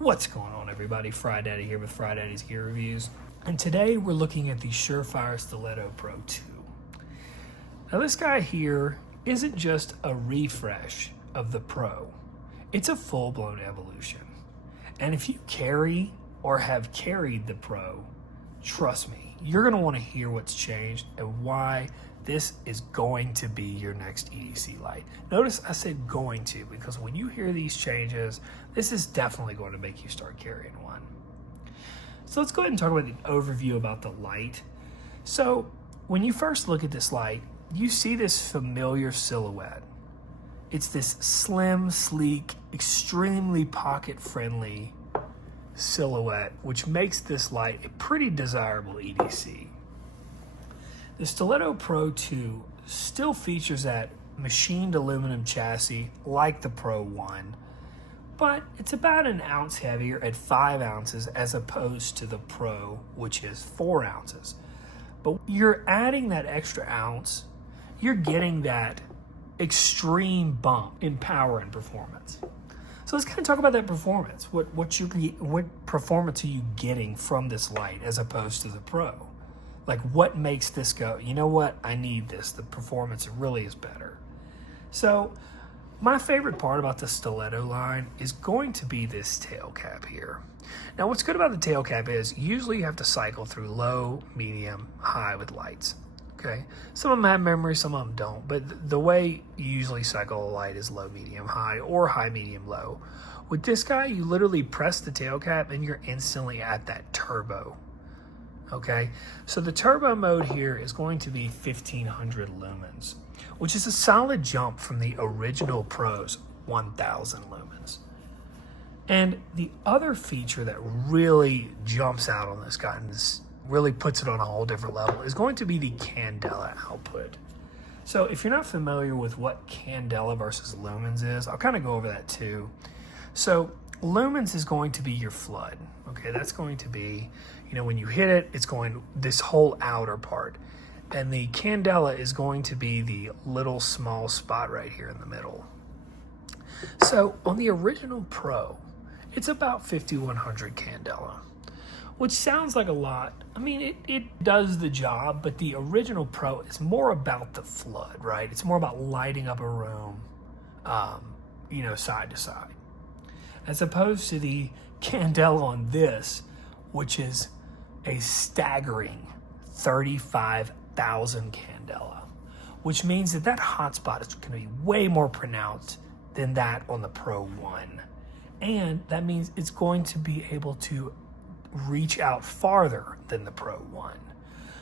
What's going on, everybody? Fry Daddy here with Fry Daddy's Gear Reviews. And today we're looking at the SureFire Stiletto Pro 2. Now this guy here isn't just a refresh of the Pro. It's a full-blown evolution. And if you carry or have carried the Pro, trust me, you're going to want to hear what's changed and why this is going to be your next EDC light. Notice I said going to, because when you hear these changes, this is definitely going to make you start carrying one. So let's go ahead and talk about the overview about the light. So when you first look at this light, you see this familiar silhouette. It's this slim, sleek, extremely pocket-friendly silhouette, which makes this light a pretty desirable EDC. The Stiletto Pro 2 still features that machined aluminum chassis like the Pro 1, but it's about an ounce heavier at 5 ounces as opposed to the Pro, which is 4 ounces. But you're adding that extra ounce, you're getting that extreme bump in power and performance. So let's kind of talk about that performance. What performance are you getting from this light as opposed to the Pro? Like, what makes this go, you know what, I need this. The performance really is better. So my favorite part about the Stiletto line is going to be this tail cap here. Now what's good about the tail cap is usually you have to cycle through low, medium, high with lights. Okay, some of them have memory, some of them don't, but the way you usually cycle a light is low, medium, high, or high, medium, low. With this guy, you literally press the tail cap and you're instantly at that turbo. Okay, so the turbo mode here is going to be 1500 lumens, which is a solid jump from the original Pro's 1000 lumens. And the other feature that really jumps out on this guy and this really puts it on a whole different level is going to be the candela output. So if you're not familiar with what candela versus lumens is, I'll kind of go over that too. So lumens is going to be your flood. Okay, that's going to be, you know, when you hit it, it's going this whole outer part. And the candela is going to be the little small spot right here in the middle. So on the original Pro, it's about 5100 candela, which sounds like a lot. I mean, it does the job, but the original Pro is more about the flood, right? It's more about lighting up a room, you know, side to side. As opposed to the candela on this, which is a staggering 35,000 candela, which means that hotspot is going to be way more pronounced than that on the Pro 1. And that means it's going to be able to reach out farther than the Pro 1.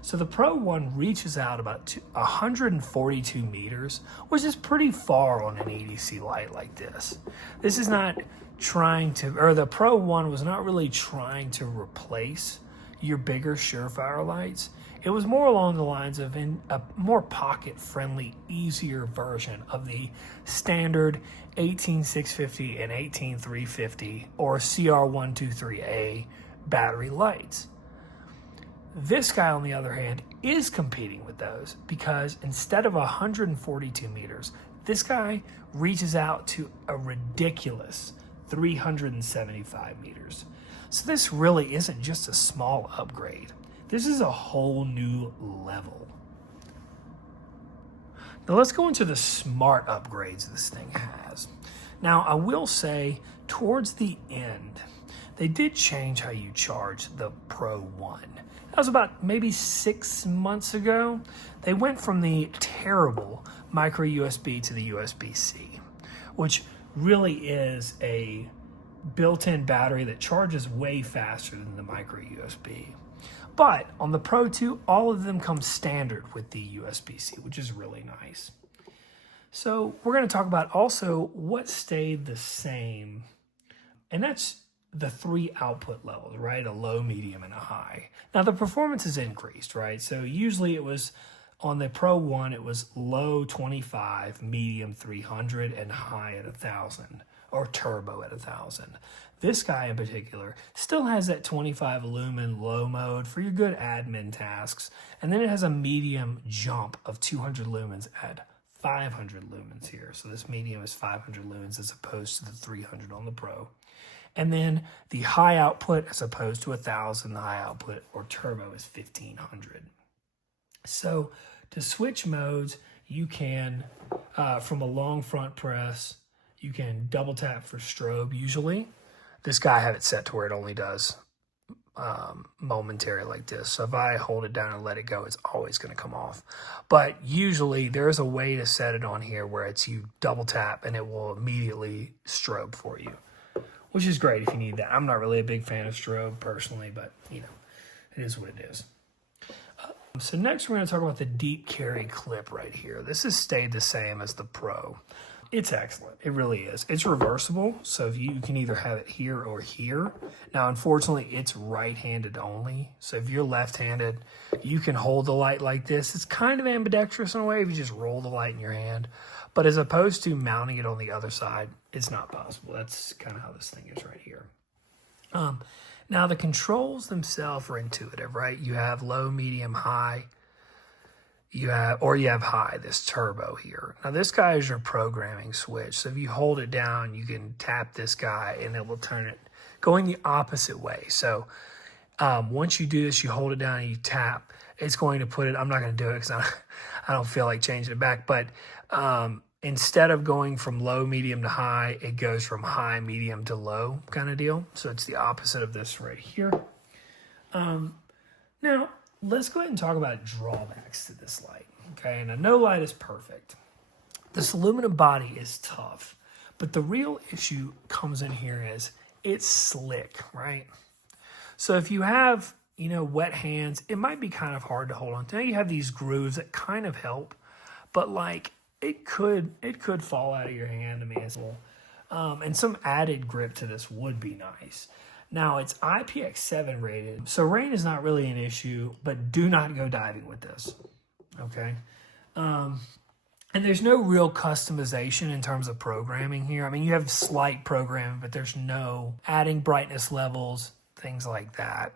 So the Pro 1 reaches out about 142 meters, which is pretty far on an EDC light like this. This is not trying to, or the Pro 1 was not really trying to replace your bigger SureFire lights. It was more along the lines of a more pocket-friendly, easier version of the standard 18650 and 18350 or CR123A battery lights. This guy, on the other hand, is competing with those because instead of 142 meters, this guy reaches out to a ridiculous 375 meters. So this really isn't just a small upgrade. This is a whole new level. Now let's go into the smart upgrades this thing has. Now I will say towards the end, they did change how you charge the Pro 1. That was about maybe 6 months ago. They went from the terrible micro USB to the USB-C, which really is a built-in battery that charges way faster than the micro USB. But on the Pro 2, all of them come standard with the USB-C, which is really nice. So we're going to talk about also what stayed the same, and that's the 3 output levels, right? A low, medium, and a high. Now the performance has increased, right? So usually it was on the Pro 1, it was low 25, medium 300, and high at 1000, or turbo at 1000. This guy in particular still has that 25 lumen low mode for your good admin tasks, and then it has a medium jump of 200 lumens at 500 lumens here. So this medium is 500 lumens as opposed to the 300 on the Pro. And then the high output, as opposed to 1,000, the high output or turbo is 1,500. So to switch modes, you can, from a long front press, you can double tap for strobe usually. This guy I have it set to where it only does momentary like this. So if I hold it down and let it go, it's always going to come off. But usually there's a way to set it on here where it's you double tap and it will immediately strobe for you, which is great if you need that. I'm not really a big fan of strobe personally, but you know, it is what it is. So next we're going to talk about the deep carry clip right here. This has stayed the same as the Pro. It's excellent. It really is. It's reversible, so if you can either have it here or here. Now, unfortunately, it's right-handed only. So if you're left-handed, you can hold the light like this. It's kind of ambidextrous in a way if you just roll the light in your hand. But as opposed to mounting it on the other side, it's not possible. That's kind of how this thing is right here. Now, the controls themselves are intuitive, right? You have low, medium, high. You have high, this turbo here. Now this guy is your programming switch. So if you hold it down, you can tap this guy and it will turn it going the opposite way. So once you do this, you hold it down and you tap, it's going to put it, I'm not going to do it because I don't feel like changing it back. But instead of going from low, medium to high, it goes from high, medium to low kind of deal. So it's the opposite of this right here. Now, let's go ahead and talk about drawbacks to this light, okay? And no light is perfect. This aluminum body is tough, but the real issue comes in here is it's slick, right? So if you have, you know, wet hands, it might be kind of hard to hold on to. Now you have these grooves that kind of help, but like it could fall out of your hand. I mean, it's and some added grip to this would be nice. Now, it's IPX7 rated, so rain is not really an issue, but do not go diving with this, okay? And there's no real customization in terms of programming here. I mean, you have slight programming, but there's no adding brightness levels, things like that.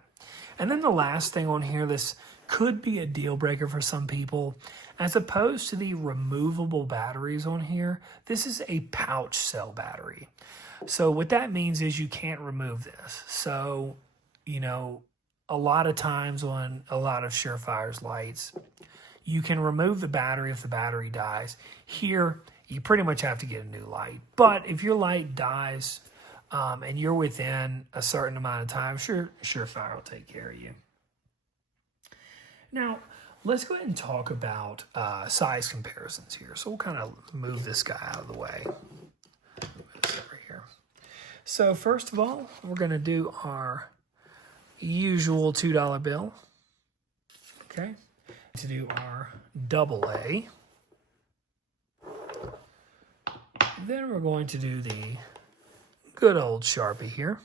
And then the last thing on here, this could be a deal breaker for some people. As opposed to the removable batteries on here, this is a pouch cell battery. So what that means is you can't remove this. So, you know, a lot of times on a lot of SureFire's lights, you can remove the battery if the battery dies. Here, you pretty much have to get a new light. But if your light dies and you're within a certain amount of time, SureFire will take care of you. Now, let's go ahead and talk about size comparisons here. So we'll kind of move this guy out of the way. So first of all, we're going to do our usual $2 bill, okay? To do our AA. Then we're going to do the good old Sharpie here.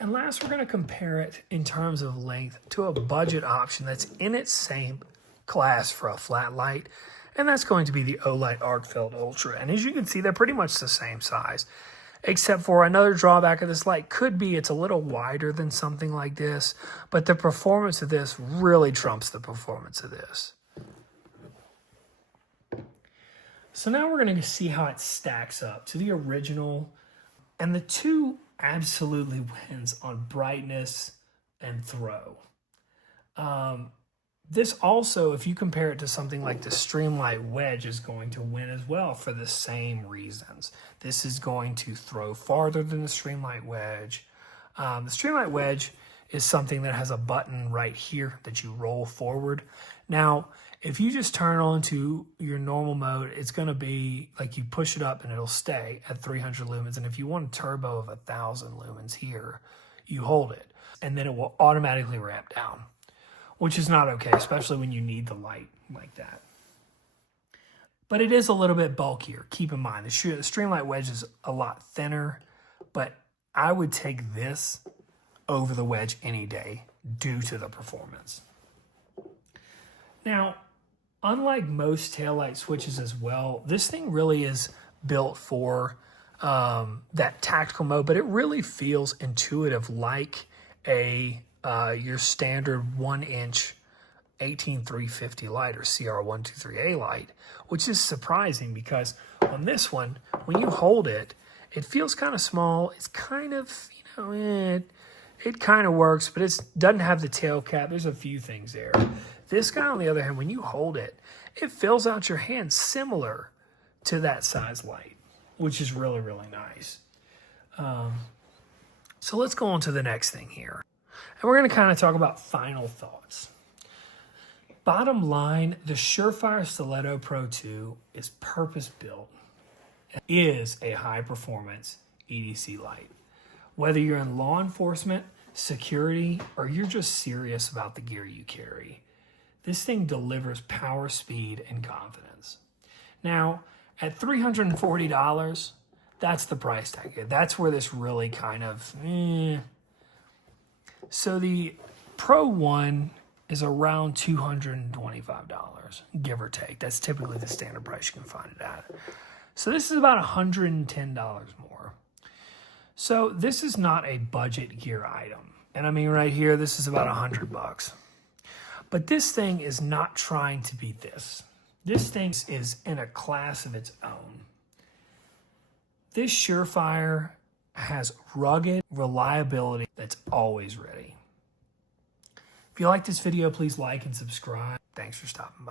And last, we're going to compare it in terms of length to a budget option that's in its same class for a flat light, and that's going to be the Olight Arcfeld Ultra. And as you can see, they're pretty much the same size. Except for another drawback of this light could be it's a little wider than something like this, but the performance of this really trumps the performance of this. So now we're going to see how it stacks up to the original, and the two absolutely wins on brightness and throw. This also, if you compare it to something like the Streamlight Wedge, is going to win as well for the same reasons. This is going to throw farther than the Streamlight Wedge. The Streamlight Wedge is something that has a button right here that you roll forward. Now, if you just turn on to your normal mode, it's going to be like you push it up and it'll stay at 300 lumens. And if you want a turbo of 1,000 lumens here, you hold it, and then it will automatically ramp down, which is not okay, especially when you need the light like that. But it is a little bit bulkier. Keep in mind, the Streamlight Wedge is a lot thinner, but I would take this over the Wedge any day due to the performance. Now, unlike most taillight switches as well, this thing really is built for that tactical mode, but it really feels intuitive like your standard 1-inch 18350 light or CR123A light, which is surprising because on this one, when you hold it, It feels kind of small. It's kind of, it kind of works, but it doesn't have the tail cap. There's a few things there. This guy, on the other hand, when you hold it, it fills out your hand similar to that size light, which is really, really nice. So let's go on to the next thing here. And we're going to kind of talk about final thoughts. Bottom line, the SureFire Stiletto Pro 2 is purpose-built. It is a high-performance EDC light. Whether you're in law enforcement, security, or you're just serious about the gear you carry, this thing delivers power, speed, and confidence. Now, at $340, that's the price tag. That's where this really kind of, So the Pro 1 is around $225, give or take. That's typically the standard price you can find it at. So this is about $110 more. So this is not a budget gear item. And I mean right here, this is about $100. But this thing is not trying to be this. This thing is in a class of its own. This SureFire has rugged reliability that's always ready. If you like this video, please like and subscribe. Thanks for stopping by.